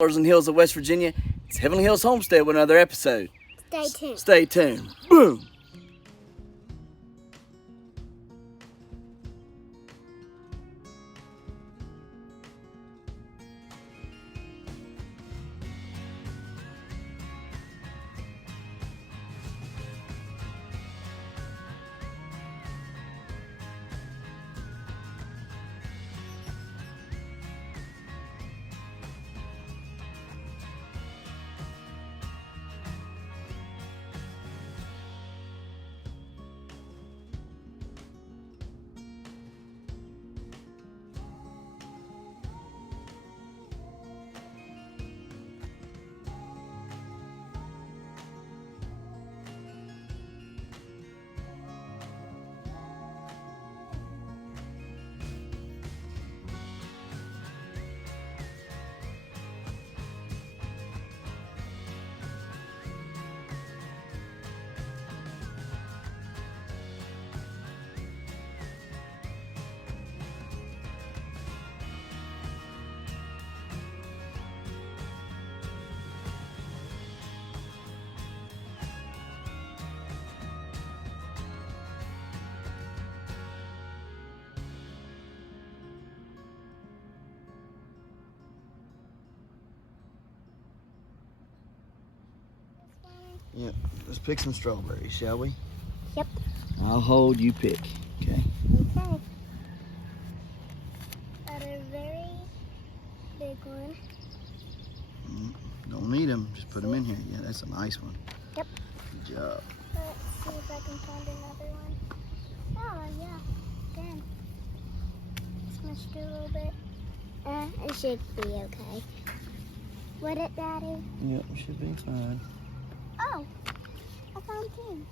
In the hills of West Virginia. It's Heavenly Hills Homestead with another episode. Stay tuned. Stay tuned. Boom. Yep, let's pick some strawberries, shall we? Yep. I'll hold, you pick, okay? Okay. Got a very big one. Don't need them, just put them in here. Yeah, that's a nice one. Yep. Good job. Let's see if I can find another one. Oh, yeah. Again. Smushed it a little bit. It should be okay. Would it, Daddy? Yep, it should be fine. Oh, I found two.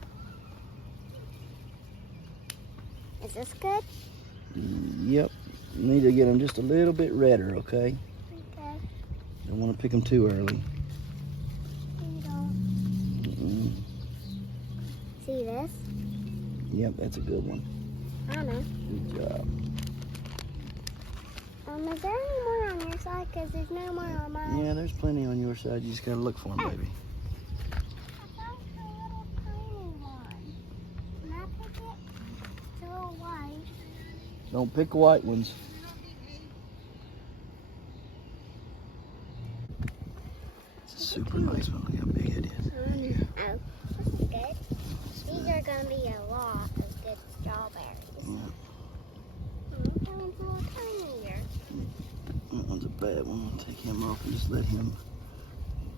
Is this good? Yep, need to get them just a little bit redder, okay? Okay. Don't want to pick them too early. You don't. See this? Yep, that's a good one. I don't know. Good job. Is there any more on your side? Because there's no more on mine. Yeah, there's plenty on your side. You just gotta look for them, baby. I found a little tiny one. Can I pick it? It's a little white. Don't pick white ones. It's a super nice one. Look how big it is. Oh, this is good. These are going to be a lot of good strawberries. Yeah. That one's a little tinier. That one's a bad one. We'll take him off and just let him.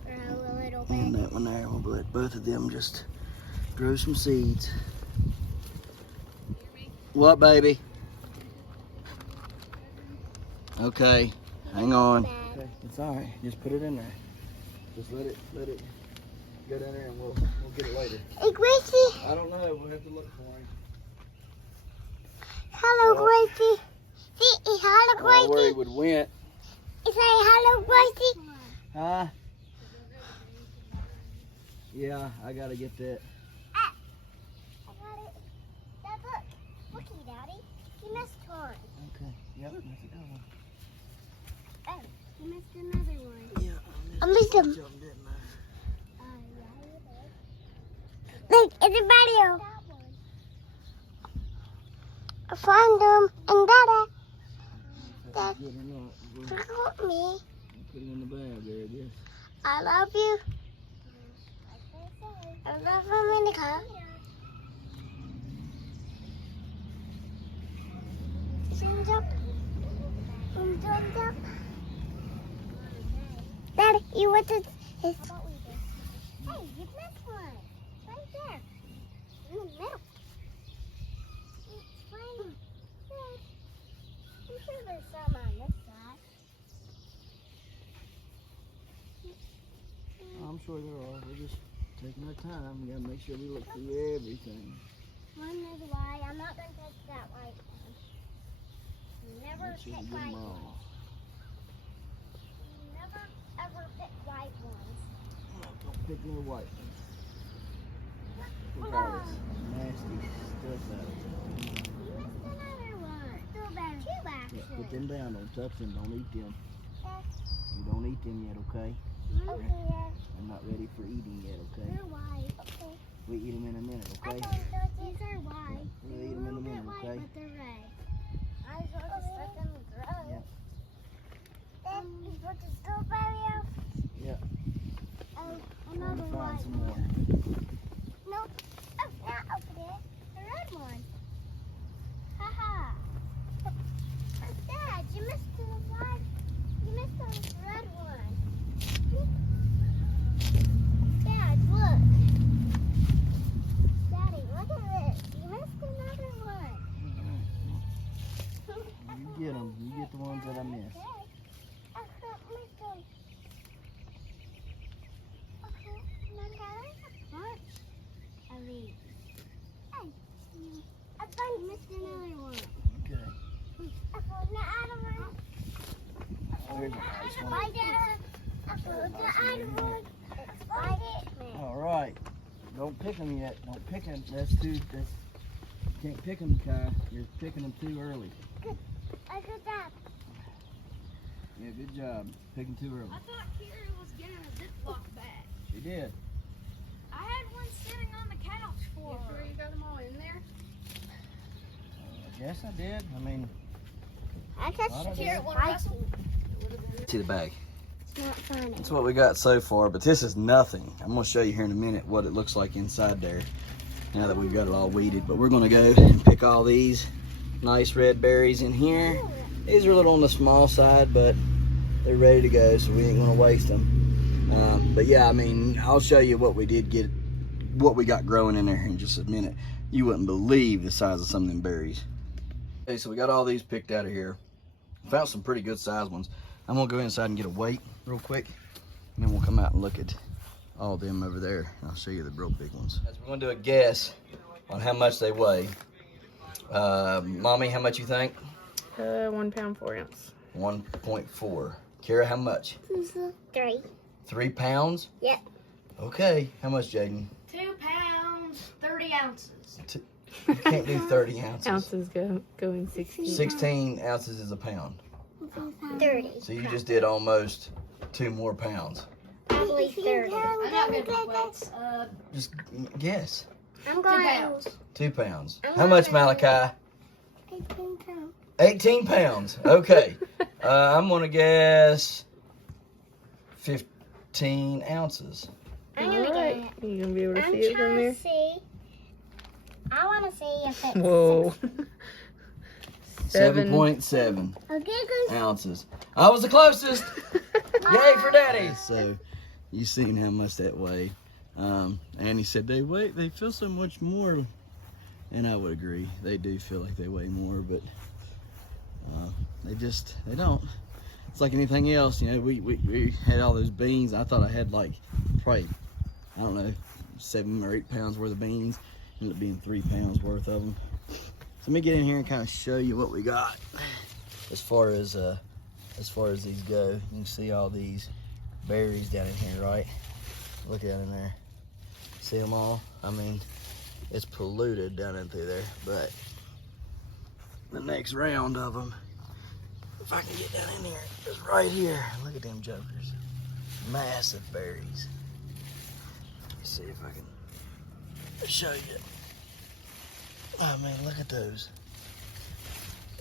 Grow a little And bit. that one there. We'll let both of them just grow some seeds. What, baby? Okay, hang on. Okay, it's all right. Just put it in there. Just let it go down there, and we'll get it later. Hey, Gracie. I don't know. We'll have to look for him. Hello, Gracie. See, hello, Where he Gracie. would went. Say hello, Gracie. Huh? Yeah, I gotta get that. I got it. Dad, look. Looky, Daddy. You missed one. Okay. Yep, that's a good one. Oh, you missed another one. Yeah, I missed him. Didn't I? Yeah, you did. Look, it's a video. I found them, and Dada. Dad, Good or not, we'll look at me. put it in the bag there, I guess. I love you. I love you in the car. Thumbs up. Thumbs up. Daddy, you want to? Hey, you missed one. Right there. In the middle. It's fine. I'm sure there's some on this side. I'm sure there are. We're just taking our time. We gotta make sure we look through everything. One is white. I'm not going to touch that white one. Never Make sure pick we get white 'em all. ones. Never ever pick white ones. Don't pick no white ones. Pick all this nasty stuff out of it. You missed another one. Two, Yeah, actually. put them down. Don't touch them. Don't eat them. Okay. You Don't eat them yet, okay? Okay. I'm not ready for eating yet, okay? They're white. Okay. We eat them in a minute, okay? I thought these are white. We'll eat them in a minute, okay? But they're red. I thought the second was red. Yeah. Then you put the strawberry out. Yeah. Oh, Trying another to find white some one. more. No. Oh, not over there. The red one. Haha. Dad, you missed the white. You missed the red one. Dad, look. Daddy, look at this. You missed another one. You get them. You get the ones that I missed. I can't miss them. Okay, my dad, a bunch of these. Hey, I found missed another one. Okay. I found the other one. There's a nice one. Bye, Dad. I found the other one. Spider-Man. All right. Don't pick them yet. Don't pick them. That's too. You can't pick them, Kai. You're picking them too early. I got that. Yeah, good job. Picking too early. I thought Kira was getting a Ziploc bag. She did. I had one sitting on the couch for her. You got them all in there? I guess I did. I mean, I touched Kira, wanna wrestle? see the bag. It's not funny. That's what we got so far, but this is nothing. I'm going to show you here in a minute what it looks like inside there now that we've got it all weeded. But we're going to go and pick all these nice red berries in here. These are a little on the small side, but they're ready to go, so we ain't going to waste them. But yeah, I mean, I'll show you what we did get, what we got growing in there in just a minute. You wouldn't believe the size of some of them berries. Okay, so we got all these picked out of here. Found some pretty good sized ones. I'm gonna go inside and get a weight real quick, and then we'll come out and look at all of them over there. I'll show you the real big ones. We're gonna do a guess on how much they weigh. Mommy, how much you think? 1 pound 4 ounce. 1.4. Kara, how much? 3. 3 pounds? Yep. Okay. How much, Jaden? 2 pounds, 30 ounces. You can't do 30 ounces. Ounces go in 16. 16 ounces is a pound. 30. So you just did almost 2 more pounds. Probably 30. I'm not good with weights. Just guess. I'm 2 going pounds. 2 pounds. I'm How much, gonna- Malachi? 18 pounds. 18 pounds. Okay. I'm going to guess 15 ounces. I'm gonna Alright. get it. You gonna be able to I'm see it from trying there? to see. I want to see if it's Whoa. 7.7 Okay, guys. ounces. I was the closest. Yay for Daddy. So you seen how much that weighed. And he said they feel so much more. And I would agree. They do feel like they weigh more, but they don't. It's like anything else, you know, we had all those beans. I thought I had like probably, I don't know, 7 or 8 pounds worth of beans. Ended up being 3 pounds worth of them. So let me get in here and kind of show you what we got as far as these go. You can see all these berries down in here, right? Look at in there. See them all? I mean, it's polluted down in through there, but the next round of them, if I can get down in here, is right here. Look at them jokers. Massive berries. Let me see if I can show you. I mean, look at those.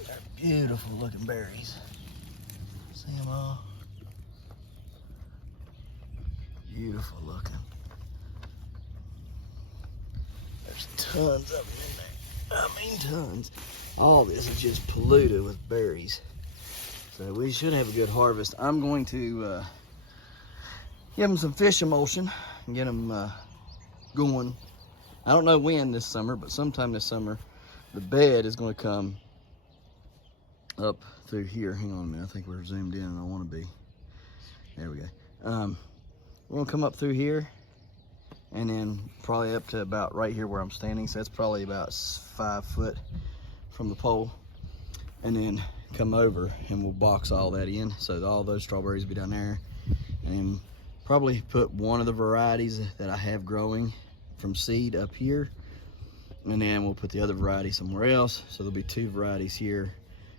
They're beautiful looking berries. See them all? Beautiful looking. There's tons of them in there. I mean, tons. All this is just polluted with berries. So we should have a good harvest. I'm going to give them some fish emulsion and get them going. I don't know when this summer, but sometime this summer, the bed is going to come up through here. Hang on a minute. I think we're zoomed in and I want to be. There we go. We're going to come up through here and then probably up to about right here where I'm standing. So that's probably about 5 foot from the pole. And then come over and we'll box all that in. So all those strawberries will be down there. And probably put one of the varieties that I have growing from seed up here, and then we'll put the other variety somewhere else. So there'll be 2 varieties here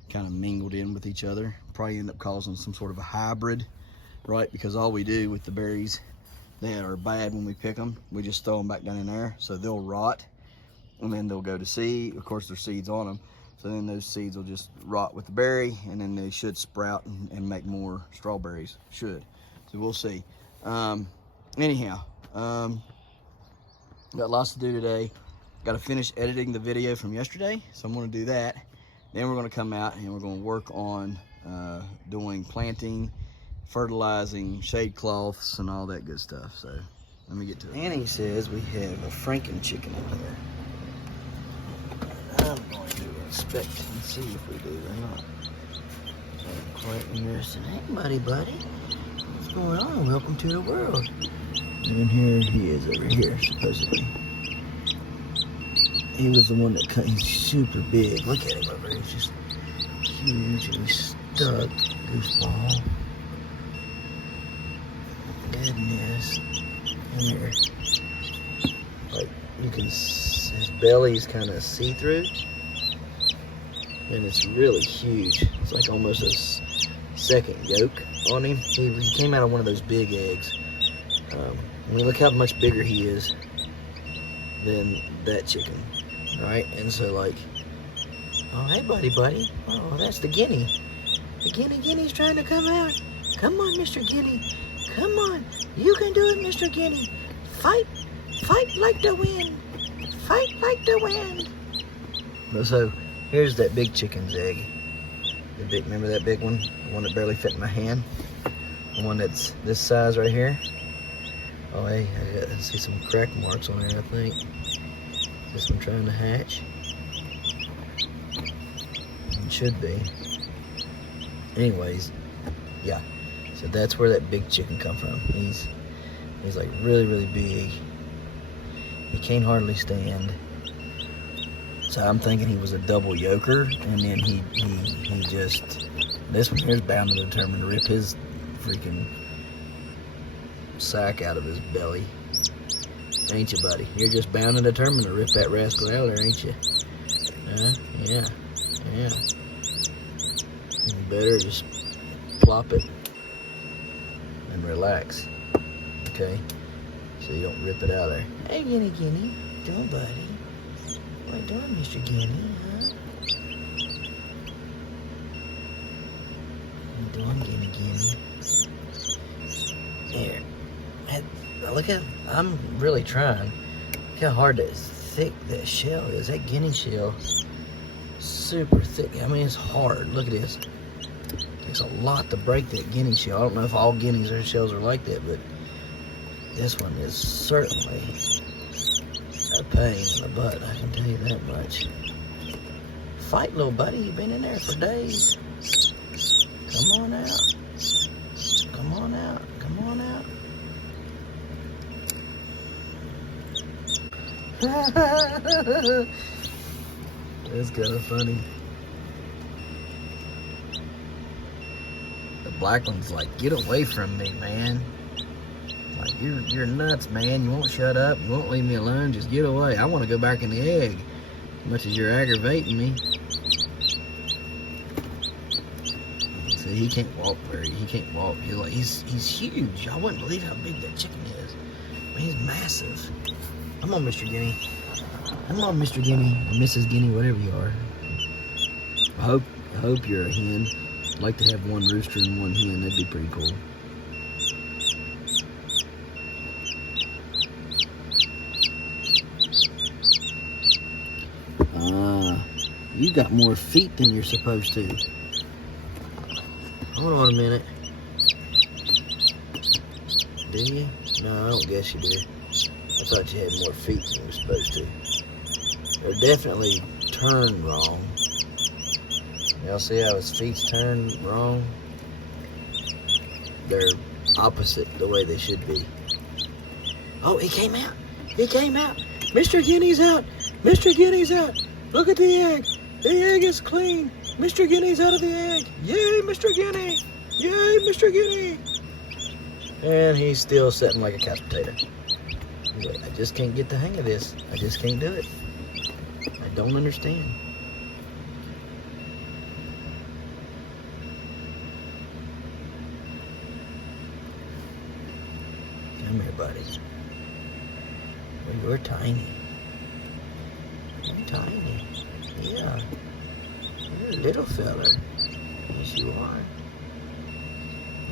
kind of mingled in with each other. Probably end up causing some sort of a hybrid right? Because all we do with the berries that are bad when we pick them, we just throw them back down in there, so they'll rot, and then they'll go to seed. Of course, there's seeds on them, so then those seeds will just rot with the berry, and then they should sprout and make more strawberries. Should. So we'll see. Anyhow, got lots to do today. Got to finish editing the video from yesterday, so I'm going to do that. Then we're going to come out and we're going to work on doing planting, fertilizing, shade cloths, and all that good stuff. So let me get to it. Annie says we have a Franken chicken up there. I'm going to inspect and see if we do or not. I'm quite interested. Hey, buddy. What's going on? Welcome to the world. And here he is over here, supposedly. He was the one that cut. He's super big. Look at him over here. He's just huge and he's stuck. Gooseball. Goodness. Come here. Like, you can, his belly's kind of see-through. And it's really huge. It's like almost a second yolk on him. He came out of one of those big eggs. I mean, look how much bigger he is than that chicken. Right? And so, like, oh, hey, buddy. Oh, that's the guinea. The guinea's trying to come out. Come on, Mr. Guinea. Come on. You can do it, Mr. Guinea. Fight like the wind. Fight like the wind. So, here's that big chicken's egg. Remember that big one? The one that barely fit in my hand? The one that's this size right here? Oh, hey, I see some crack marks on there, I think. This one trying to hatch. It should be. Anyways, yeah. So that's where that big chicken come from. He's like really big. He can't hardly stand. So I'm thinking he was a double yoker, and then he just, this one here's bound and determined to rip his freaking sack out of his belly. Ain't you, buddy? You're just bound and determined to rip that rascal out there, ain't you? Yeah. You better just plop it and relax, okay? So you don't rip it out there. Hey, Guinea. Doing, buddy? What you doing, Mr. Guinea, huh? What you doing, Guinea? There. Look at, I'm really trying. Look how thick that shell is. That guinea shell, super thick. I mean, it's hard. Look at this. It takes a lot to break that guinea shell. I don't know if all guineas or shells are like that, but this one is certainly a pain in the butt. I can tell you that much. Fight, little buddy. You've been in there for days. Come on out. Come on out. That's kind of funny. The black one's like, get away from me, man. Like, you're nuts, man. You won't shut up. You won't leave me alone. Just get away. I want to go back in the egg. As much as you're aggravating me. See, he can't walk he can't walk. He's huge. I wouldn't believe how big that chicken is. I mean, he's massive. Come on, Mr. Guinea. Come on, Mr. Guinea, or Mrs. Guinea, whatever you are. I hope you're a hen. I'd like to have one rooster and one hen. That'd be pretty cool. You got more feet than you're supposed to. Hold on a minute. Do you? No, I don't guess you do. I thought you had more feet than you were supposed to. They're definitely turned wrong. Y'all see how his feet's turned wrong? They're opposite the way they should be. Oh, he came out. Mr. Guinea's out. Mr. Guinea's out. Look at the egg. The egg is clean. Mr. Guinea's out of the egg. Yay, Mr. Guinea. Yay, Mr. Guinea. And he's still sitting like a couch potato. He's like, I just can't get the hang of this. I just can't do it. I don't understand. Come here, buddy. Well, you're tiny. You're tiny. Yeah. You're a little fella. Yes, you are.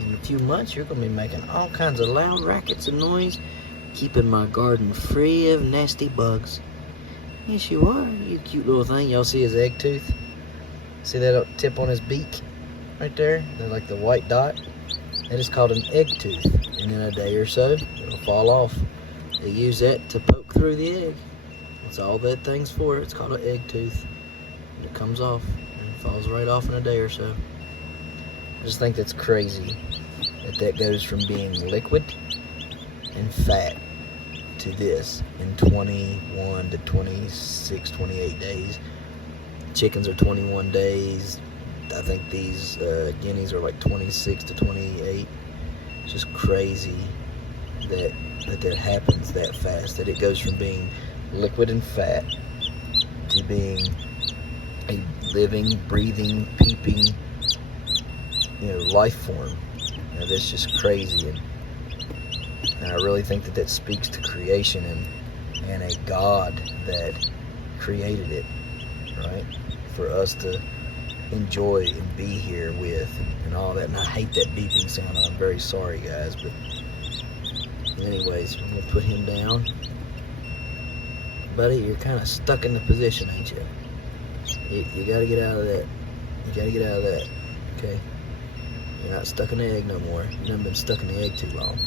In a few months, you're going to be making all kinds of loud rackets and noise, keeping my garden free of nasty bugs. Yes, you are. You cute little thing. Y'all see his egg tooth? See that tip on his beak? Right there? They're like the white dot. That is called an egg tooth. And in a day or so, it'll fall off. They use that to poke through the egg. That's all that thing's for. It's called an egg tooth. And it comes off and it falls right off in a day or so. I just think that's crazy that goes from being liquid and fat to this in 21 to 26, 28 days. Chickens are 21 days. I think these guineas are like 26 to 28. It's just crazy that happens that fast, that it goes from being liquid and fat to being a living, breathing, peeping, life form. That's just crazy, and I really think that speaks to creation and a God that created it, right? For us to enjoy and be here with and all that. And I hate that beeping sound. I'm very sorry, guys, but anyways, I'm gonna put him down. Buddy, you're kind of stuck in the position, ain't you? You gotta get out of that. You gotta get out of that, okay? You're not stuck in the egg no more. You've never been stuck in the egg too long.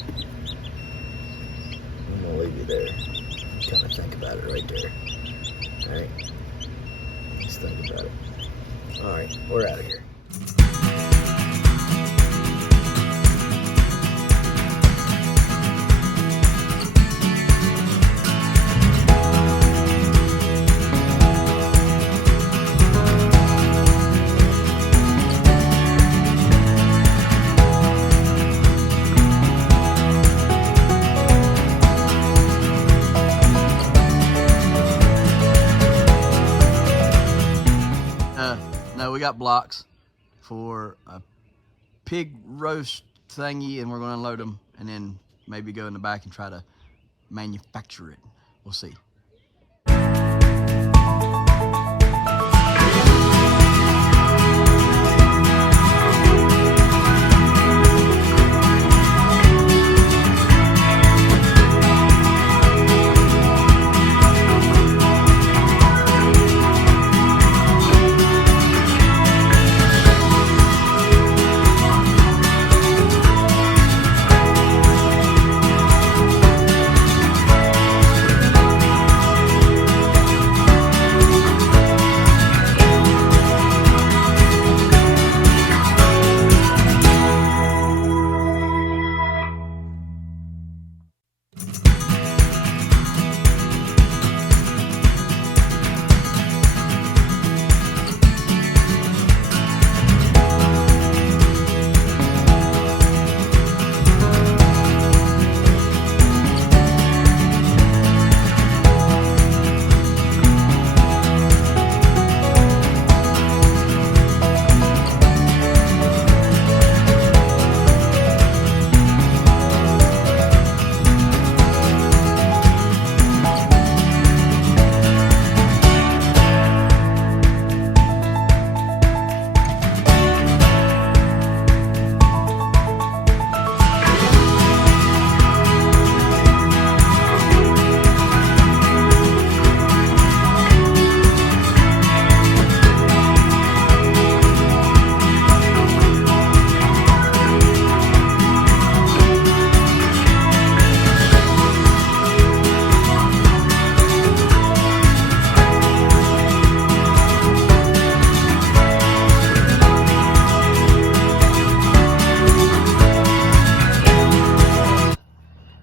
I'm gonna leave you there. Kind of think about it right there. Alright? Just think about it. Alright, we're out of here. No, we got blocks for a pig roast thingy, and we're going to unload them and then maybe go in the back and try to manufacture it. We'll see.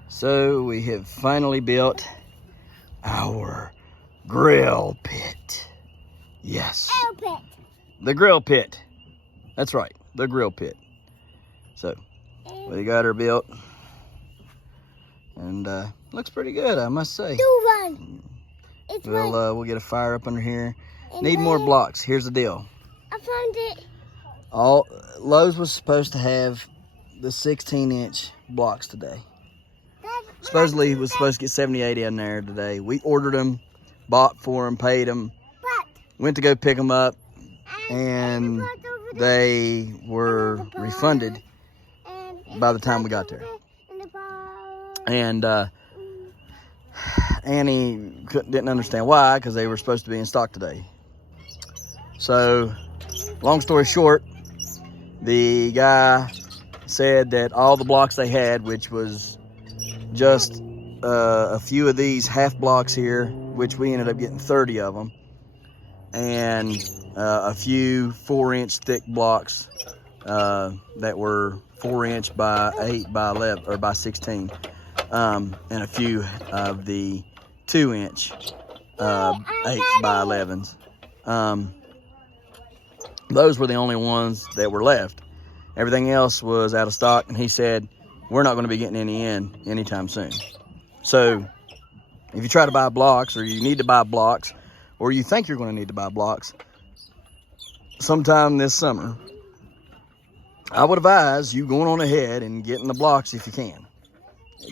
So we have finally built our grill pit. Yes. Grill pit. The grill pit. That's right, the grill pit. So we got her built, and looks pretty good, I must say. We'll get a fire up under here. Need more blocks. Here's the deal. I found it. Lowe's was supposed to have the 16-inch blocks today. Daddy. supposedly was supposed to get 78 in there today. We ordered them, bought for them, paid them, went to go pick them up, and they were refunded by the time we got there. And Annie didn't understand why, because they were supposed to be in stock today. So, long story short, the guy said that all the blocks they had, which was just a few of these half blocks here, which we ended up getting 30 of them, and a few 4-inch thick blocks that were 4-inch by 8 by 11 or by 16, and a few of the 2-inch 8 by 11s. Those were the only ones that were left. Everything else was out of stock, and he said we're not going to be getting any in anytime soon. So if you try to buy blocks, or you need to buy blocks, or you think you're going to need to buy blocks sometime this summer, I would advise you going on ahead and getting the blocks if you can.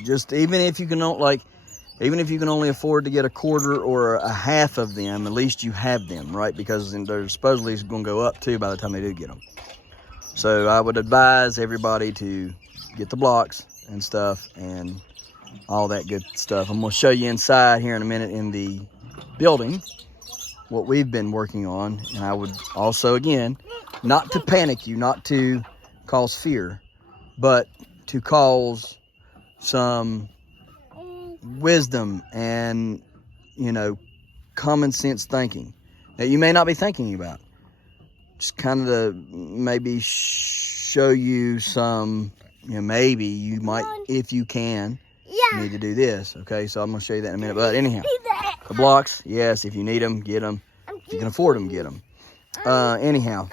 Just even if you can only afford to get a quarter or a half of them, at least you have them, right? Because they're supposedly going to go up too by the time they do get them. So I would advise everybody to get the blocks and stuff and all that good stuff. I'm going to show you inside here in a minute in the building what we've been working on. And I would also, again, not to panic you, not to cause fear, but to cause some wisdom and, common sense thinking that you may not be thinking about. Just kind of maybe show you some, maybe you might, if you can, need to do this. Okay, so I'm going to show you that in a minute. But anyhow, the blocks, yes, if you need them, get them. If you can afford them, get them. Anyhow,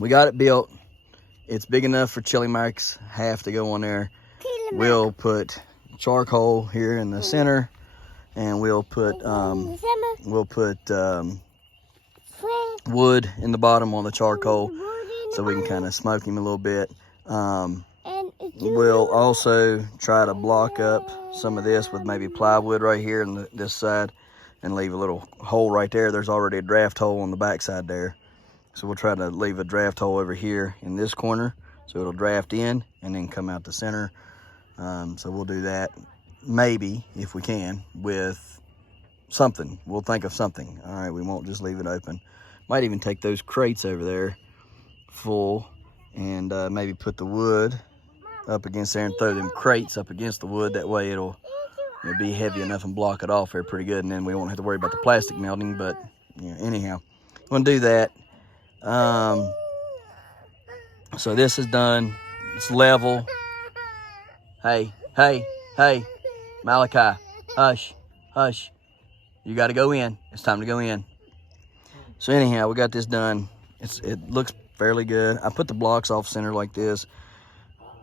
we got it built. It's big enough for Chili Mike's half to go on there. We'll put charcoal here in the center, and we'll put wood in the bottom on the charcoal, so we can kind of smoke him a little bit. We'll also try to block up some of this with maybe plywood right here on this side, and leave a little hole right there. There's already a draft hole on the back side there, so we'll try to leave a draft hole over here in this corner, so it'll draft in and then come out the center. So we'll do that, maybe, if we can, with something. We'll think of something. All right, we won't just leave it open. Might even take those crates over there full and maybe put the wood up against there and throw them crates up against the wood. That way it'll be heavy enough and block it off there pretty good, and then we won't have to worry about the plastic melting. But anyhow, I'm gonna do that. So this is done. It's level. Hey, Malachi, hush. You got to go in. It's time to go in. So anyhow, we got this done. It looks fairly good. I put the blocks off center like this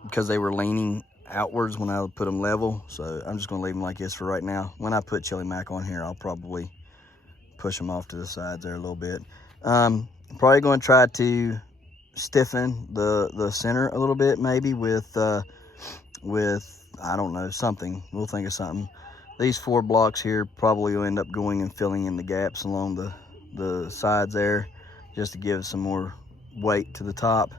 because they were leaning outwards when I would put them level. So I'm just going to leave them like this for right now. When I put Chili Mac on here, I'll probably push them off to the sides there a little bit. I'm probably going to try to stiffen the center a little bit, maybe with I don't know, something. We'll think of something. These 4 blocks here probably will end up going and filling in the gaps along the sides there, just to give some more weight to the top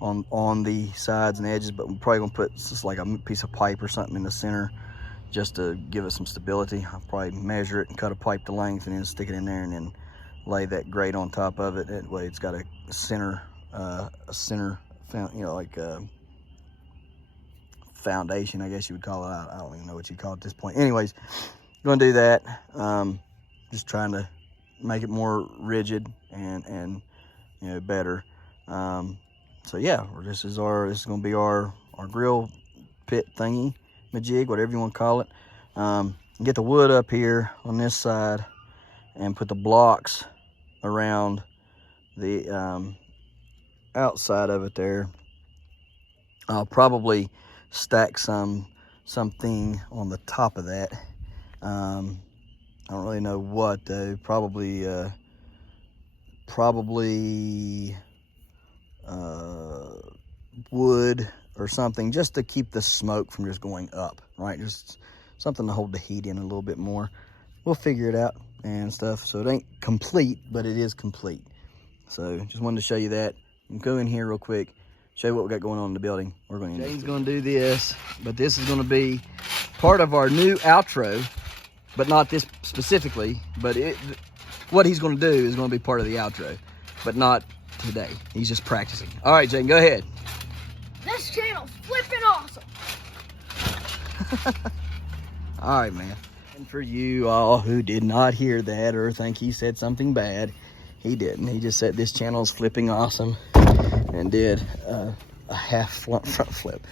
on the sides and edges. But we're probably gonna put just like a piece of pipe or something in the center just to give it some stability. I'll probably measure it and cut a pipe to length and then stick it in there and then lay that grate on top of it. That way it's got a center, foundation, I guess you would call it. I don't even know what you call it at this point. Anyways, going to do that. Just trying to make it more rigid and better. So yeah, this is going to be our grill pit thingy, majig, whatever you want to call it. Get the wood up here on this side and put the blocks around the outside of it there. I'll probably stack something on the top of that. I don't really know what though. Probably wood or something, just to keep the smoke from just going up, right? Just something to hold the heat in a little bit more. We'll figure it out and stuff. So it ain't complete, but it is complete. So just wanted to show you that. Go in here real quick, show you what we got going on in the building. We're going to. Jane's going to do this, but this is going to be part of our new outro, but not this specifically. But what he's going to do is going to be part of the outro, but not today. He's just practicing. All right, Jane, go ahead. This channel's flipping awesome. All right, man. And for you all who did not hear that or think he said something bad, he didn't. He just said this channel is flipping awesome and did a half front flip.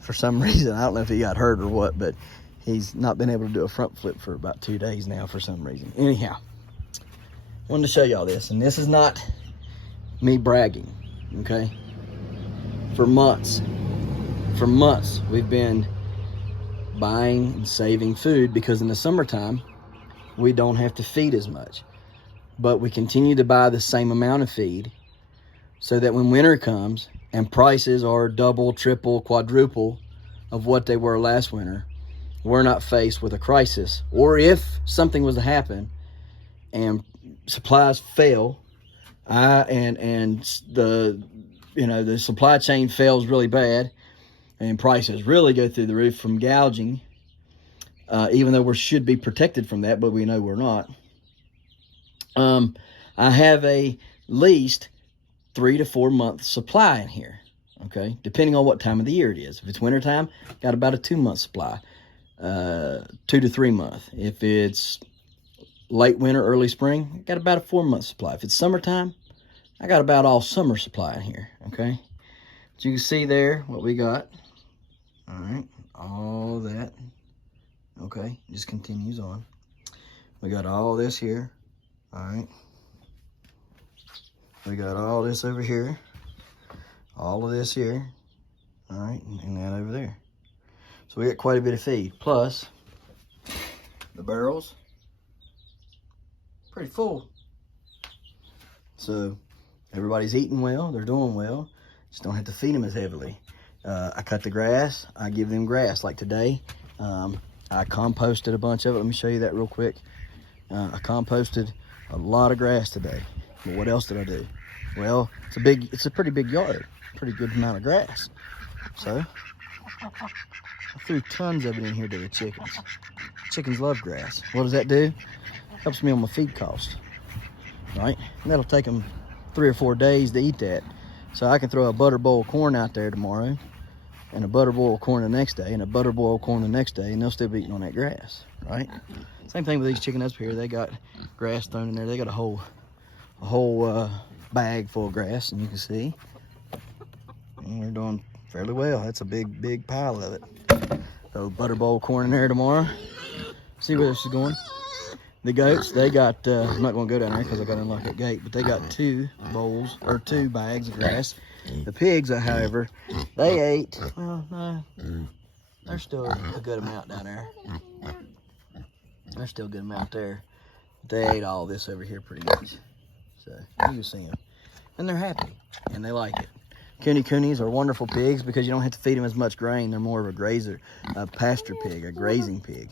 For some reason, I don't know if he got hurt or what, but he's not been able to do a front flip for about 2 days now for some reason. Anyhow, wanted to show y'all this, and this is not me bragging, okay? For months we've been buying and saving food because in the summertime we don't have to feed as much, but we continue to buy the same amount of feed so that when winter comes and prices are double, triple, quadruple of what they were last winter, we're not faced with a crisis. Or if something was to happen and supplies fail, and the supply chain fails really bad and prices really go through the roof from gouging, even though we should be protected from that, but we know we're not. I have a least 3 to 4 month supply in here, okay, depending on what time of the year it is. If it's wintertime, got about a 2 month supply, 2 to 3 month. If it's late winter, early spring, got about a 4 month supply. If it's summertime, I got about all summer supply in here, okay? So you can see there what we got. All right, all that, okay, just continues on. We got all this here, all right. We got all this over here, all of this here, all right, and that over there. So we got quite a bit of feed, plus the barrels, pretty full. So everybody's eating well, they're doing well, just don't have to feed them as heavily. I cut the grass, I give them grass. Like today, I composted a bunch of it. Let me show you that real quick. I composted a lot of grass today. But what else did I do? Well, it's a pretty big yard, pretty good amount of grass. So I threw tons of it in here to the chickens. Chickens love grass. What does that do? Helps me on my feed cost, right? And that'll take them 3 or 4 days to eat that. So I can throw a butter bowl of corn out there tomorrow, and a butter bowl of corn the next day, and a butter bowl of corn the next day, and they'll still be eating on that grass, right? Same thing with these chickens up here. They got grass thrown in there. They got a whole bag full of grass, and you can see, and we're doing fairly well. That's a big pile of it. So butter bowl of corn in there tomorrow. See where this is going. The goats, they got, I'm not going to go down there because I got to unlock that gate, but they got 2 bags of grass. The pigs, however, they ate, well, no, there's still a good amount down there. There's still a good amount there. They ate all this over here pretty much. So you can see them. And they're happy, and they like it. Coonies are wonderful pigs because you don't have to feed them as much grain. They're more of a grazer, a pasture pig, a grazing pig.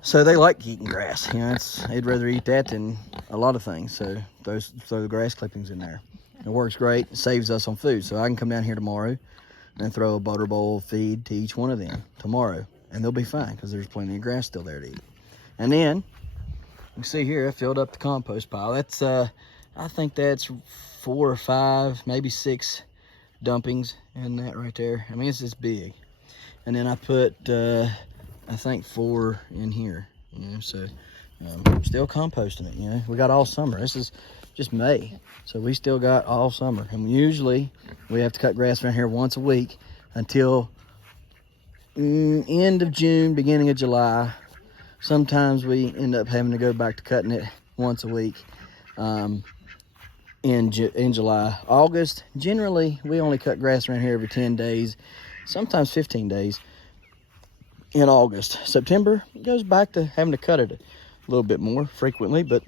So they like eating grass. You know, they'd rather eat that than a lot of things. So throw the grass clippings in there. It works great. It saves us on food. So I can come down here tomorrow and throw a butter bowl of feed to each one of them tomorrow, and they'll be fine because there's plenty of grass still there to eat. And then you can see here I filled up the compost pile. That's I think that's 4 or 5, maybe 6 dumpings in that right there. I mean, it's this big. And then I put I think 4 in here, you know, so still composting it, you know. We got all summer. This is just May, so we still got all summer. And usually we have to cut grass around here once a week until end of June, beginning of July. Sometimes we end up having to go back to cutting it once a week in July. August, generally we only cut grass around here every 10 days, sometimes 15 days. In August. September, it goes back to having to cut it a little bit more frequently, but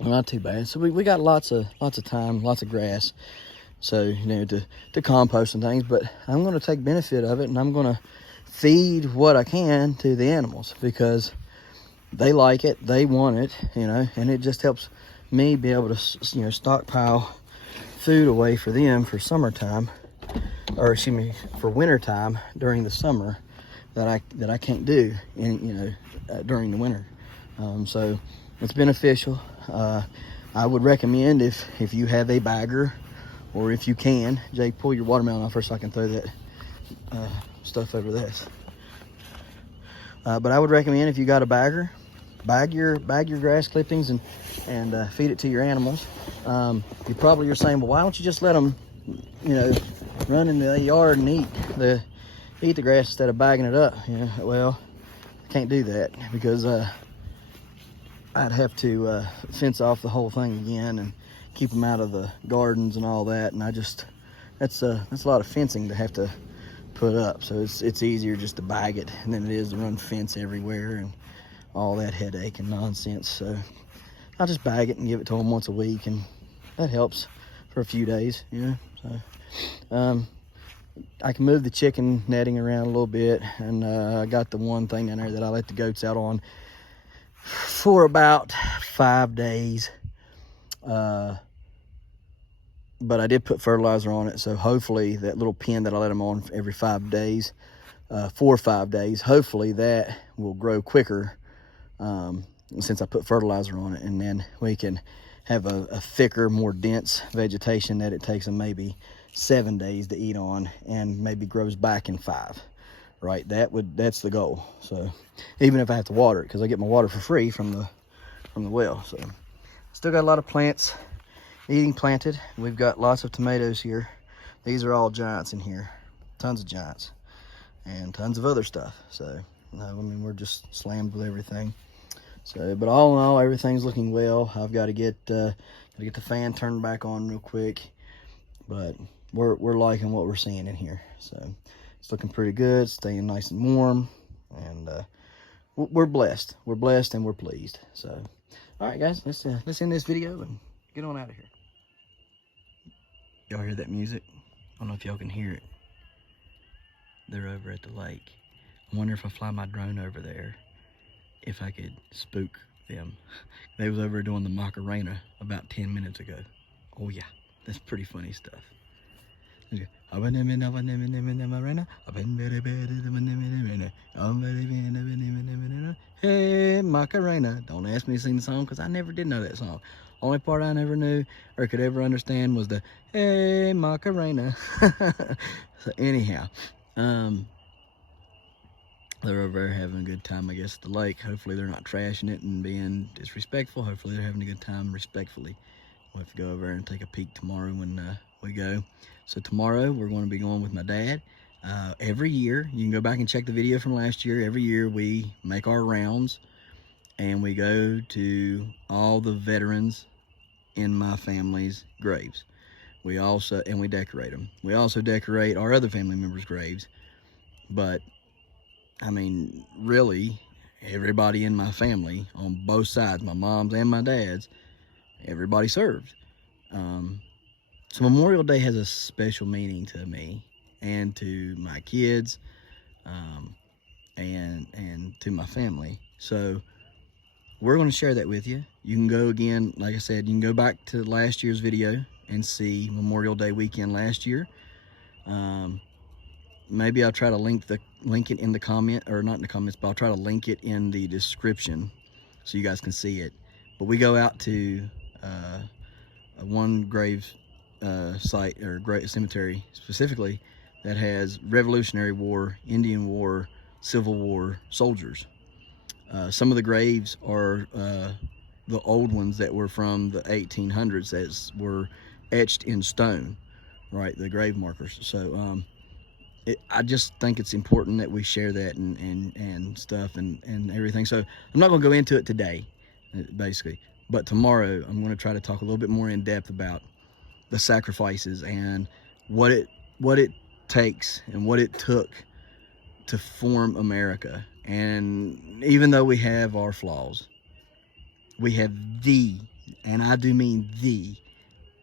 not too bad. So we got lots of time, lots of grass. So, you know, to compost and things, but I'm going to take benefit of it, and I'm going to feed what I can to the animals because they like it, they want it, you know, and it just helps me be able to, you know, stockpile food away for them for summertime, or excuse me, for wintertime during the summer that I can't do in, you know, during the winter. So it's beneficial. I would recommend if you have a bagger, or if you can, Jake, pull your watermelon off first so I can throw that stuff over this. But I would recommend if you got a bagger, bag your grass clippings and feed it to your animals. You probably are saying, well, why don't you just let them, you know, run in the yard and eat the grass instead of bagging it up? You know, well, I can't do that because I'd have to fence off the whole thing again and keep them out of the gardens and all that, and that's a lot of fencing to have to put up. So it's easier just to bag it than it is to run fence everywhere and all that headache and nonsense. So I'll just bag it and give it to them once a week, and that helps for a few days, you know. So I can move the chicken netting around a little bit, and I got the one thing down there that I let the goats out on for about 5 days. But I did put fertilizer on it, so hopefully that little pen that I let them on every 5 days, 4 or 5 days, hopefully that will grow quicker since I put fertilizer on it, and then we can have a thicker, more dense vegetation that it takes them maybe 7 days to eat on, and maybe grows back in 5. Right, that's the goal. So even if I have to water it, because I get my water for free from the well. So still got a lot of plants eating planted. We've got lots of tomatoes here. These are all giants in here, tons of giants, and tons of other stuff. So I mean, we're just slammed with everything. So, but all in all, everything's looking well. I've got to get the fan turned back on real quick, but we're liking what we're seeing in here. So it's looking pretty good, staying nice and warm, and we're blessed. We're blessed and we're pleased. So, all right, guys, let's end this video and get on out of here. Y'all hear that music? I don't know if y'all can hear it. They're over at the lake. I wonder if I fly my drone over there, if I could spook them. They was over doing the Macarena about 10 minutes ago. Oh yeah, that's pretty funny stuff. Hey, Macarena. Don't ask me to sing the song because I never did know that song. Only part I never knew or could ever understand was the hey, Macarena. So anyhow, they're over there having a good time, I guess, at the lake. Hopefully they're not trashing it and being disrespectful. Hopefully they're having a good time respectfully. We'll have to go over there and take a peek tomorrow when we go. So tomorrow we're going to be going with my dad. Every year, you can go back and check the video from last year. Every year we make our rounds and we go to all the veterans in my family's graves. We decorate them. We also decorate our other family members' graves. But I mean, really, everybody in my family on both sides, my mom's and my dad's, everybody served. So Memorial Day has a special meaning to me and to my kids, and to my family. So we're going to share that with you. You can go again, like I said, you can go back to last year's video and see Memorial Day weekend last year. Maybe I'll try to link it in the comment, or not in the comments, but I'll try to link it in the description so you guys can see it. But we go out to one grave site, or cemetery specifically, that has Revolutionary War, Indian War, Civil War soldiers. Some of the graves are the old ones that were from the 1800s that were etched in stone, right? The grave markers. So I just think it's important that we share that and stuff and everything. So I'm not going to go into it today, basically, but tomorrow I'm going to try to talk a little bit more in depth about the sacrifices and what it takes and what it took to form America. And even though we have our flaws, we have and I do mean the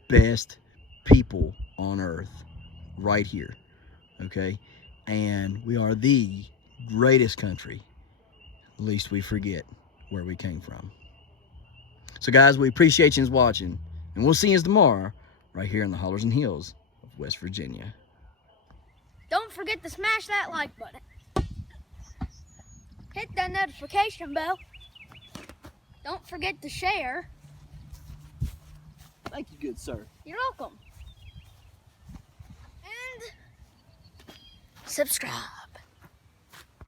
best people on earth right here, okay? And we are the greatest country, least we forget where we came from. So guys, we appreciate you watching, and we'll see you tomorrow right here in the hollers and hills of West Virginia. Don't forget to smash that like button. Hit that notification bell. Don't forget to share. Thank you, good sir. You're welcome. And subscribe.